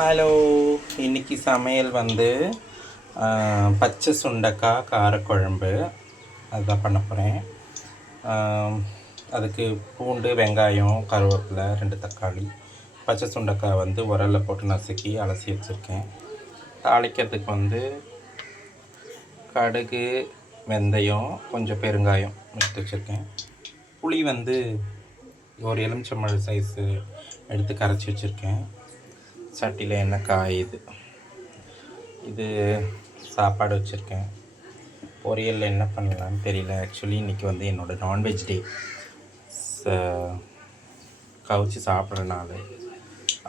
Hello, இன்றைக்கி சமையல் வந்து பச்சை சுண்டைக்காய் காரக்குழம்பு அதுதான் பண்ண போகிறேன். அதுக்கு பூண்டு, வெங்காயம், கருவேப்பிலை, 2 தக்காளி, பச்சை சுண்டைக்காய் வந்து உரலில் போட்டு நசுக்கி அலசி வச்சுருக்கேன். தாளிக்கிறதுக்கு வந்து கடுகு, வெந்தயம், கொஞ்சம் பெருங்காயம் எடுத்து வச்சுருக்கேன். புளி வந்து ஒரு எலுமிச்சம்பழம் சைஸு எடுத்து கரைச்சி வச்சுருக்கேன். சட்டியில் எண்ணெய் காயுது. இது சாப்பாடு வச்சுருக்கேன். பொரியல் என்ன பண்ணலான்னு தெரியல. ஆக்சுவலி இன்றைக்கி வந்து என்னோடய நான்வெஜ் டே, கவிச்சு சாப்பிட்றனால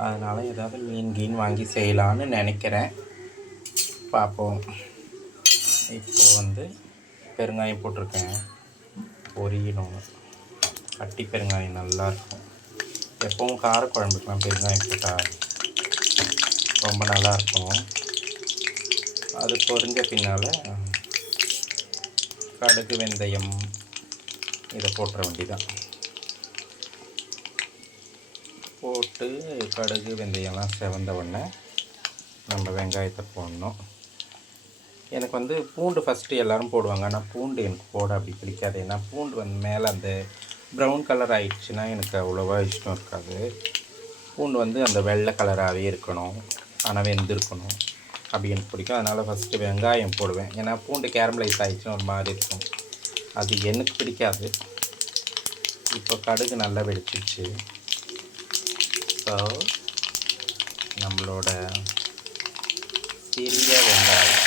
அதனால் ஏதாவது மீன் வாங்கி செய்யலான்னு நினைக்கிறேன். பார்ப்போம். இப்போது வந்து பெருங்காயம் போட்டிருக்கேன். பொரியணும். கட்டி பெருங்காயம் நல்லாயிருக்கும். எப்பவும் காரக்குழம்புக்கெலாம் பெருங்காயம் போட்டால் ரொம்ப நல்லாயிருக்கும். அது பொரிஞ்ச பின்னால் கடுகு, வெந்தயம் இதை போட்டுற வேண்டியதான். போட்டு கடுகு, வெந்தயம்லாம் செவந்த உடனே நம்ம வெங்காயத்தை போடணும். எனக்கு வந்து பூண்டு ஃபஸ்ட்டு எல்லோரும் போடுவாங்க. ஆனால் பூண்டு எனக்கு போட அப்படி பிடிக்காது. ஏன்னா பூண்டு வந்து மேலே அந்த ப்ரௌன் கலர் ஆகிடுச்சுன்னா எனக்கு அவ்வளோவா இஷ்டம் இருக்காது. பூண்டு வந்து அந்த வெள்ளை கலராகவே இருக்கணும், ஆனால் வெந்திருக்கணும், அப்படி எனக்கு பிடிக்கும். அதனால் ஃபஸ்ட்டு வெங்காயம் போடுவேன். ஏன்னா பூண்டு கேரமலைஸ் ஆகிடுச்சுன்னா ஒரு மாதிரி இருக்கும், அது எனக்கு பிடிக்காது. இப்போ கடுகு நல்லா வெடிச்சிடுச்சு. ஸோ நம்மளோட சிறிய வெங்காயம்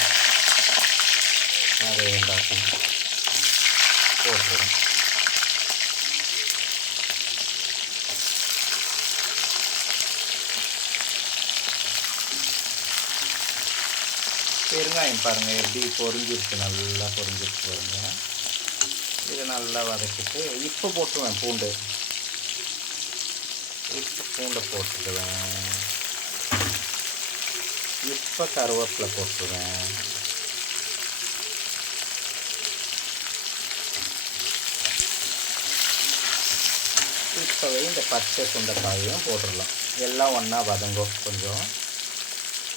அதை எல்லாத்தையும் போட்டுருவேன். பெருங்காயம் பாருங்கள் எப்படி பொரிஞ்சிருக்கு, நல்லா பொரிஞ்சிருக்கு பாருங்கள். இதை நல்லா வதக்கிட்டு இப்போ போட்டுருவேன் பூண்டு. இப்போ பூண்டை போட்டுடுவேன். இப்போ கருவேப்பிலை போட்டுருவேன். இப்போவே இந்த பச்சை சுண்டைக்காயும் போட்டுடலாம். எல்லாம் ஒன்றா வதங்கும். கொஞ்சம்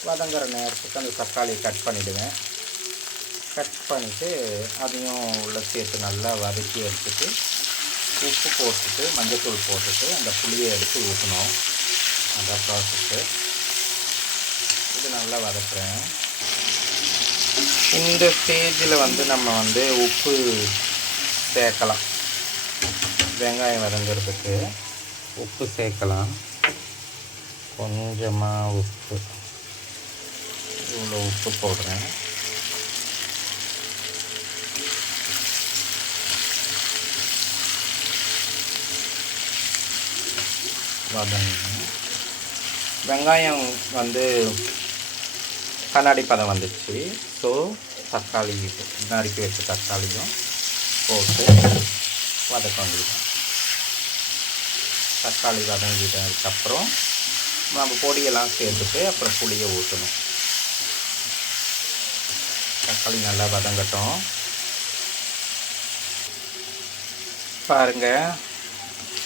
வதங்குற நேரத்துக்கு அந்த தக்காளியை கட் பண்ணிவிடுவேன். கட் பண்ணிவிட்டு அதையும் உள்ளே சேர்த்து நல்லா வதக்கி எடுத்துட்டு உப்பு போட்டுட்டு மஞ்சள்தூள் போட்டுட்டு அந்த புளியை எடுத்து ஊற்றணும். அதான் ப்ராசஸ்ஸு. இது நல்லா வதக்குறேன். இந்த ஸ்டேஜில் வந்து நம்ம வந்து உப்பு சேர்க்கலாம். வெங்காயம் வதங்கிறதுக்கு உப்பு சேர்க்கலாம். கொஞ்சமாக உப்பு, இவ்வளோ உப்பு போடுறேன். வெங்காயம் வந்து கண்ணாடி பதம் வந்துடுச்சு. ஸோ தக்காளி நறுக்கி வச்ச தக்காளியும் போட்டு வதக்க வேண்டியது. தக்காளி வதங்கிட்டதுக்கப்புறம் நம்ம பொடியெல்லாம் சேர்த்துட்டு அப்புறம் புளியை ஊற்றணும். தக்காளி நல்லா வதங்கட்டும். பாருங்கள்,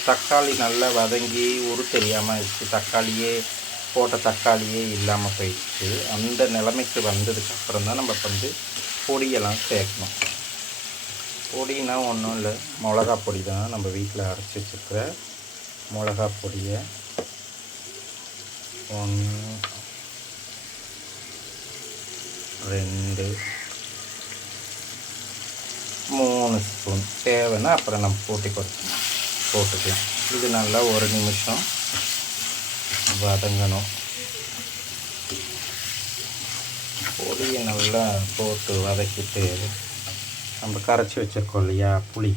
தக்காளி நல்லா வதங்கி தெரியாமல் ஆயிடுச்சு. தக்காளியே இல்லாமல் போயிடுச்சு. அந்த நிலைமைக்கு வந்ததுக்கப்புறம் தான் நம்ம வந்து பொடியெல்லாம் சேர்க்கணும். பொடினா ஒன்றும் இல்லை, மிளகா பொடி தான். நம்ம வீட்டில் அரைச்சி வச்சுருக்கிற மிளகா பொடியை 1 2 3 ஸ்பூன் தேவைன்னா அப்புறம் நம்ம போட்டுக்கலாம். இது நல்லா 1 நிமிஷம் வதங்கணும். பொடியை நல்லா போட்டு வதக்கிட்டு நம்ம கரைச்சி வச்சுருக்கோம் இல்லையா புளி,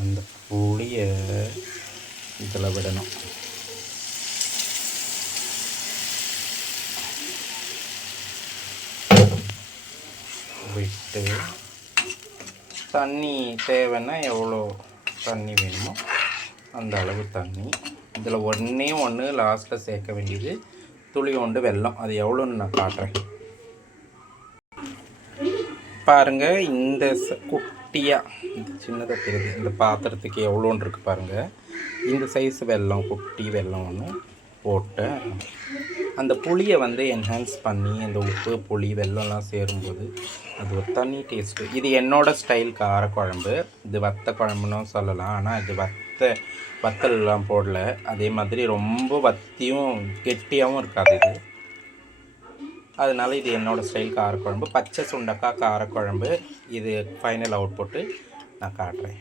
அந்த புளியை இதில் விடணும். விட்டு தண்ணி தேவைன்னா எவ்வளோ தண்ணி வேணுமோ அந்த அளவு தண்ணி. இதில் ஒன்று லாஸ்ட்டில் சேர்க்க வேண்டியது துளியோண்டு வெல்லம். அது எவ்வளோன்னு நான் காட்டுறேன். பாருங்கள், இந்த குட்டியாக இது சின்னதாக தெரியுது. இந்த பாத்திரத்துக்கு எவ்வளோன்னு இருக்குது பாருங்கள். இந்த சைஸ் வெல்லம், குட்டி வெல்லம் ஒன்று போட்டேன். அந்த புளியை வந்து என்ஹான்ஸ் பண்ணி அந்த உப்பு புளி வெல்லம்லாம் சேரும்போது அது ஒரு தனி டேஸ்ட்டு. இது என்னோடய ஸ்டைல் காரக்குழம்பு. இது வத்த குழம்புன்னு சொல்லலாம். ஆனால் இது வத்தல்லாம் போடல. அதே மாதிரி ரொம்ப வத்தியும் கெட்டியாகவும் இருக்காது இது. அதனால் இது என்னோடய ஸ்டைல் காரக்குழம்பு. பச்சை சுண்டக்காய் காரக்குழம்பு. இது ஃபைனல் அவுட்புட்டு நான் காட்டுறேன்.